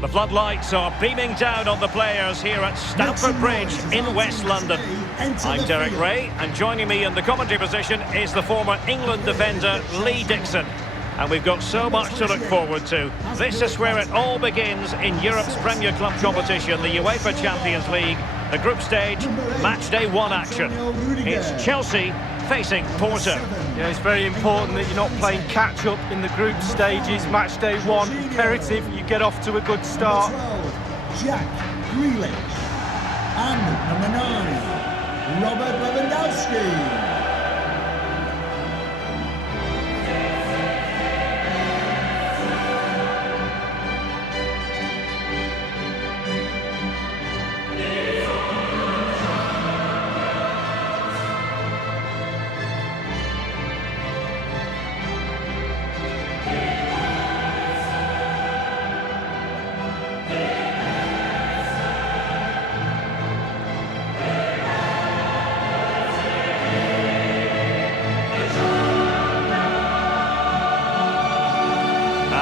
The floodlights are beaming down on the players here at Stamford Bridge in West London. I'm Derek Ray, and joining me in the commentary position is the former England defender Lee Dixon. And we've got so much to look forward to. This is where it all begins in Europe's Premier Club competition, the UEFA Champions League, the group stage, match day 1 action. It's Chelsea facing Porto. Yeah, it's very important that you're not playing catch-up in the group stages. Match day 1, imperative you get off to a good start. Jack Grealish. And number 9, Robert Lewandowski.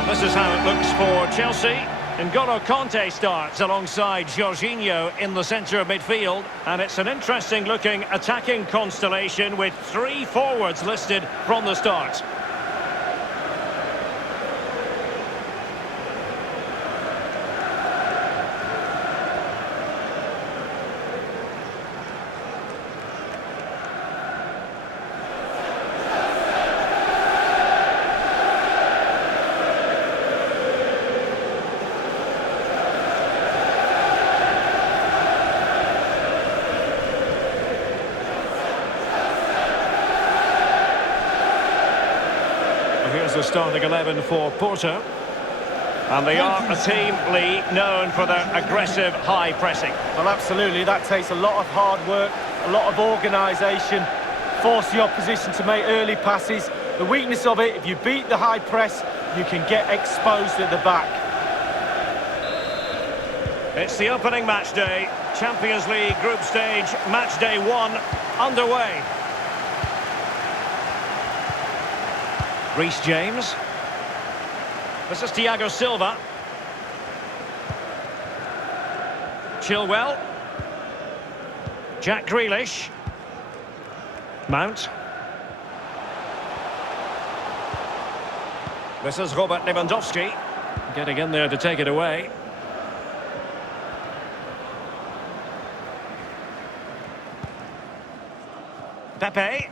This is how it looks for Chelsea. N'Golo Kanté starts alongside Jorginho in the centre of midfield. And it's an interesting-looking attacking constellation with 3 forwards listed from the start. Here's the starting 11 for Porto. And they are a team, Lee, known for their aggressive high pressing. Well, absolutely. That takes a lot of hard work, a lot of organisation, force the opposition to make early passes. The weakness of it, if you beat the high press, you can get exposed at the back. It's the opening match day. Champions League group stage, match day 1 underway. Reece James. This is Thiago Silva. Chilwell. Jack Grealish. Mount. This is Robert Lewandowski. Getting in there to take it away. Pepe.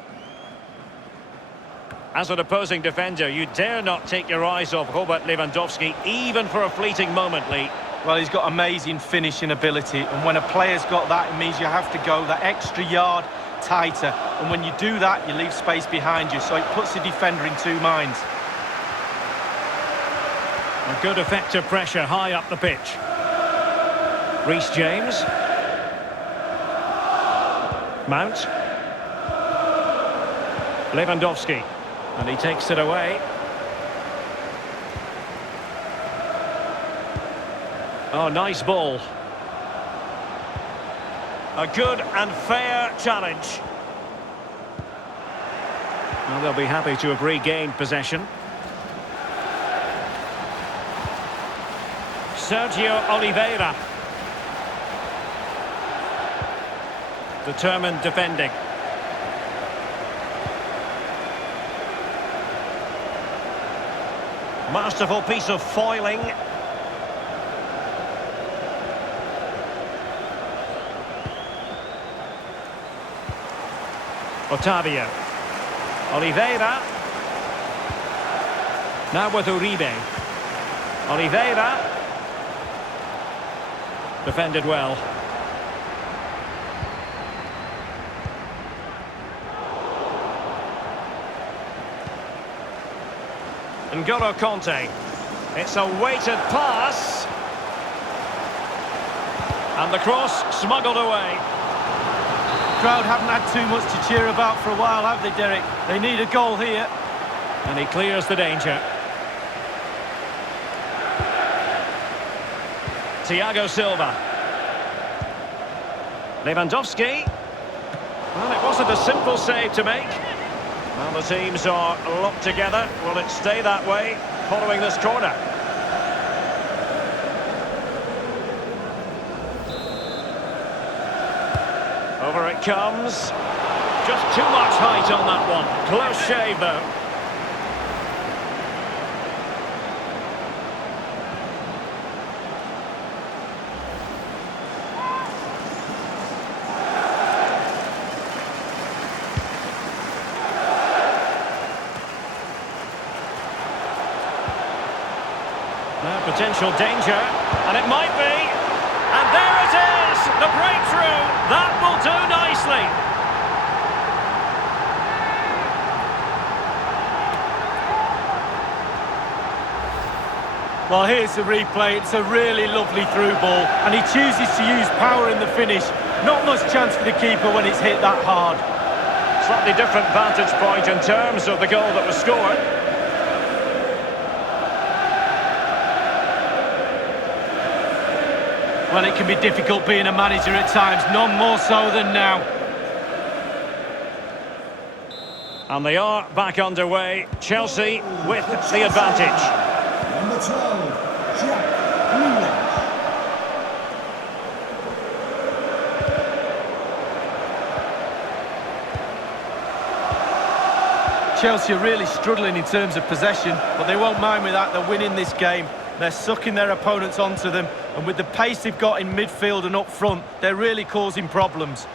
As an opposing defender, you dare not take your eyes off Robert Lewandowski, even for a fleeting moment, Lee. Well, he's got amazing finishing ability, and when a player's got that, it means you have to go that extra yard tighter. And when you do that, you leave space behind you, so it puts the defender in 2 minds. A good effective pressure high up the pitch. Reece James. Mount. Lewandowski. And he takes it away. Oh, nice ball. A good and fair challenge. Well, they'll be happy to have regained possession. Sergio Oliveira. Determined defending. Masterful piece of foiling. Otavio. Oliveira. Now with Uribe. Oliveira. Defended well. N'Golo Kanté. It's a weighted pass. And the cross smuggled away. Crowd haven't had too much to cheer about for a while, have they, Derek? They need a goal here. And he clears the danger. Thiago Silva. Lewandowski. Well, it wasn't a simple save to make. Well, the teams are locked together. Will it stay that way following this corner? comes. Just too much height on that one. Close shave, though. Now, potential danger, and it might be. And there it is, the breakthrough. That will do nicely. Well, here's the replay. It's a really lovely through ball, and he chooses to use power in the finish. Not much chance for the keeper when it's hit that hard. Slightly different vantage point in terms of the goal that was scored. Well, it can be difficult being a manager at times, none more so than now. And they are back underway. Chelsea with the advantage. Number 12, Jack Grealish. Chelsea are really struggling in terms of possession, but they won't mind with that. They're winning this game. They're sucking their opponents onto them, and with the pace they've got in midfield and up front, they're really causing problems.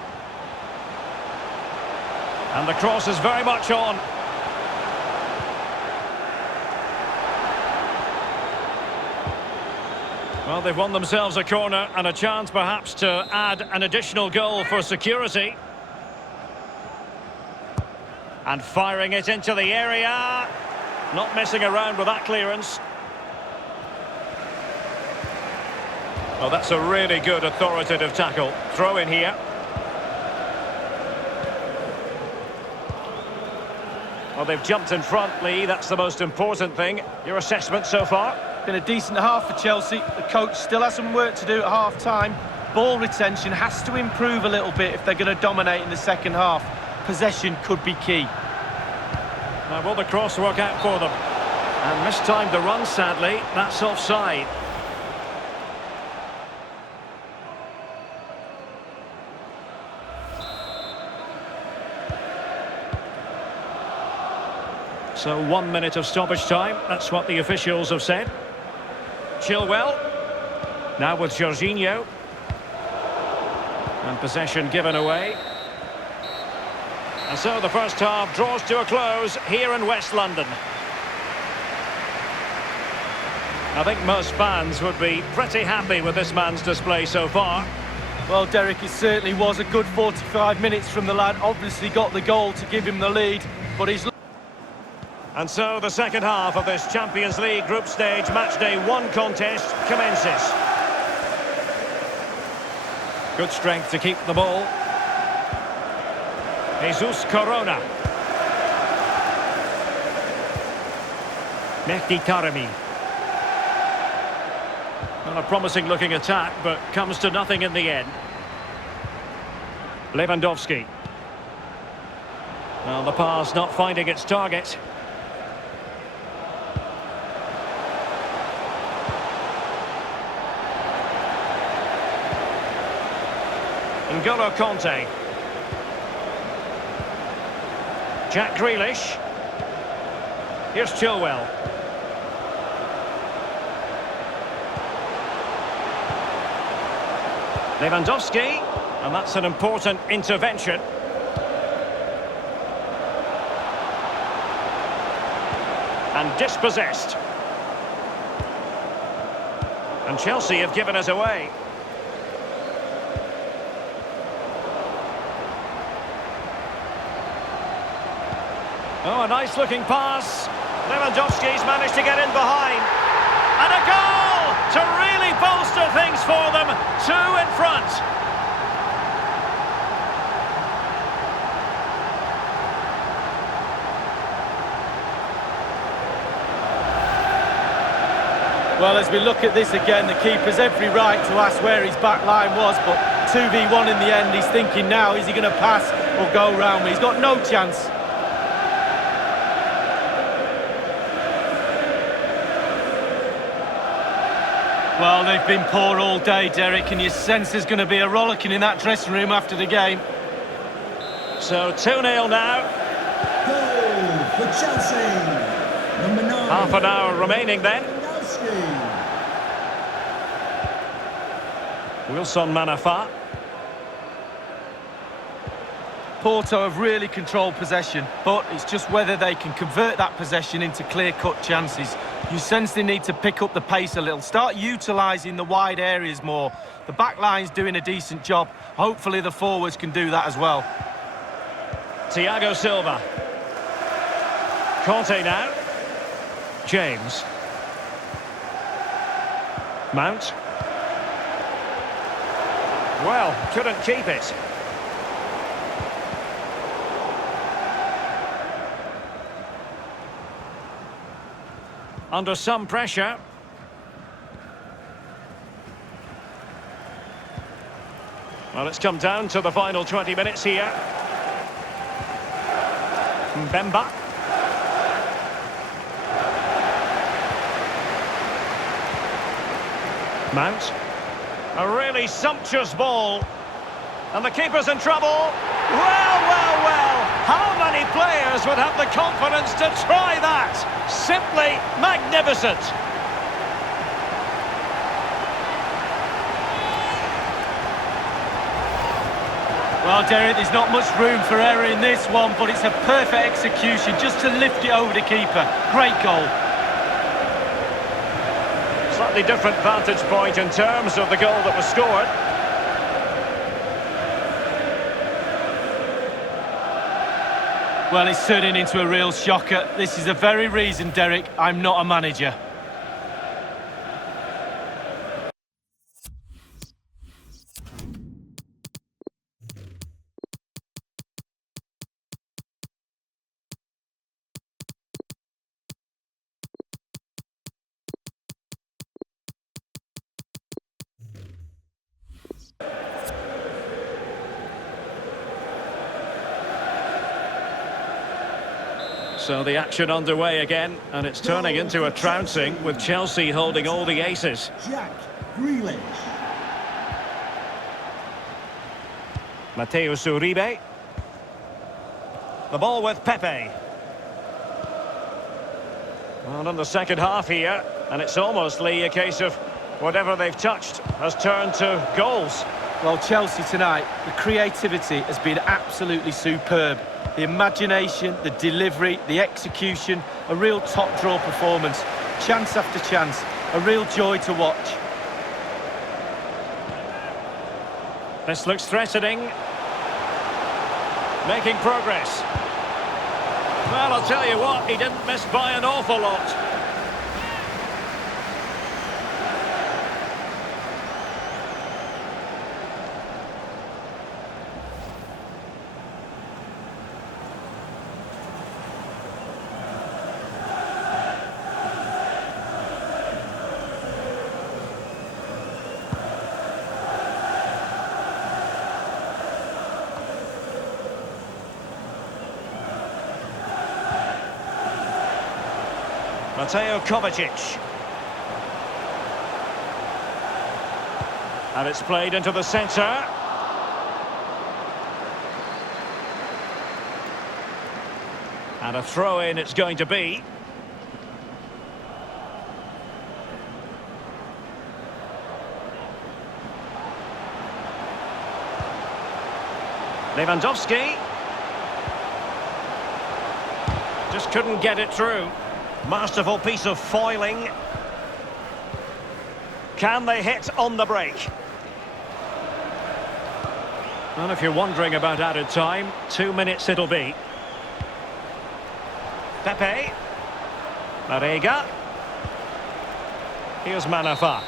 And the cross is very much on. Well, they've won themselves a corner and a chance perhaps to add an additional goal for security. And firing it into the area. Not messing around with that clearance. Well, that's a really good authoritative tackle. Throw in here. Well, they've jumped in front, Lee. That's the most important thing. Your assessment so far? Been a decent half for Chelsea. The coach still has some work to do at half-time. Ball retention has to improve a little bit if they're going to dominate in the second half. Possession could be key. Now, will the cross work out for them? And mistimed the run, sadly. That's offside. So 1 minute of stoppage time, that's what the officials have said. Chilwell, now with Jorginho. And possession given away. And so the first half draws to a close here in West London. I think most fans would be pretty happy with this man's display so far. Well, Derek, it certainly was a good 45 minutes from the lad. Obviously got the goal to give him the lead, but he's... And so the second half of this Champions League group stage matchday 1 contest commences. Good strength to keep the ball. Jesus Corona. Mehdi Taremi. Well, a promising looking attack, but comes to nothing in the end. Lewandowski. Well, the pass not finding its target. N'Golo Kanté. Jack Grealish. Here's Chilwell. Lewandowski. And that's an important intervention. And dispossessed. And Chelsea have given it away. Oh, a nice looking pass. Lewandowski's managed to get in behind. And a goal to really bolster things for them. 2 in front. Well, as we look at this again, the keeper's every right to ask where his back line was, but 2v1 in the end. He's thinking now, is he going to pass or go round? But he's got no chance. Well, they've been poor all day, Derek, and you sense there's going to be a rollicking in that dressing room after the game. So 2-0 now. Goal for Chelsea. Number 9. Half an hour remaining then. Lewandowski. Wilson Manafa. Porto have really controlled possession, but it's just whether they can convert that possession into clear-cut chances. You sense they need to pick up the pace a little, start utilising the wide areas more. The back line's doing a decent job. Hopefully the forwards can do that as well. Thiago Silva. Conte now. James. Mount. Well, couldn't keep it. Under some pressure. Well, it's come down to the final 20 minutes here. Mbemba. Mount. A really sumptuous ball. And the keeper's in trouble. Well, well, well. How many players would have the confidence to try that? Simply magnificent. Well, Derek, there's not much room for error in this one, but it's a perfect execution just to lift it over the keeper. Great goal. Slightly different vantage point in terms of the goal that was scored. Well, it's turning into a real shocker. This is the very reason, Derek, I'm not a manager. So the action underway again, and it's turning into a trouncing with Chelsea holding all the aces. Jack Grealish. Mateus Uribe. The ball with Pepe. Well, in the second half here, and it's almost, Lee, a case of whatever they've touched has turned to goals. Well, Chelsea tonight, the creativity has been absolutely superb. The imagination, the delivery, the execution, a real top-draw performance. Chance after chance, a real joy to watch. This looks threatening. Making progress. Well, I'll tell you what, he didn't miss by an awful lot. Mateo Kovacic. And it's played into the centre. And a throw-in it's going to be. Lewandowski. Just couldn't get it through. Masterful piece of foiling. Can they hit on the break? Well, if you're wondering about added time, 2 minutes it'll be. Pepe. Marega. Here's Manafa.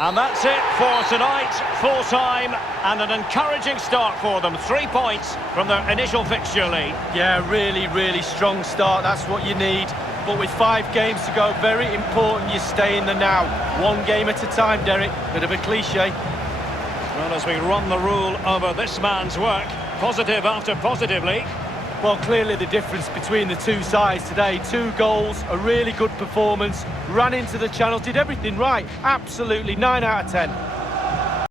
And that's it for tonight. Full time and an encouraging start for them. 3 points from their initial fixture lead. Yeah, really, really strong start. That's what you need. But with 5 games to go, very important you stay in the now. 1 game at a time, Derek. Bit of a cliche. Well, as we run the rule over this man's work, positive after positive, Lee. Well, clearly the difference between the two sides today. 2 goals, a really good performance. Ran into the channel, did everything right. Absolutely, 9 out of 10.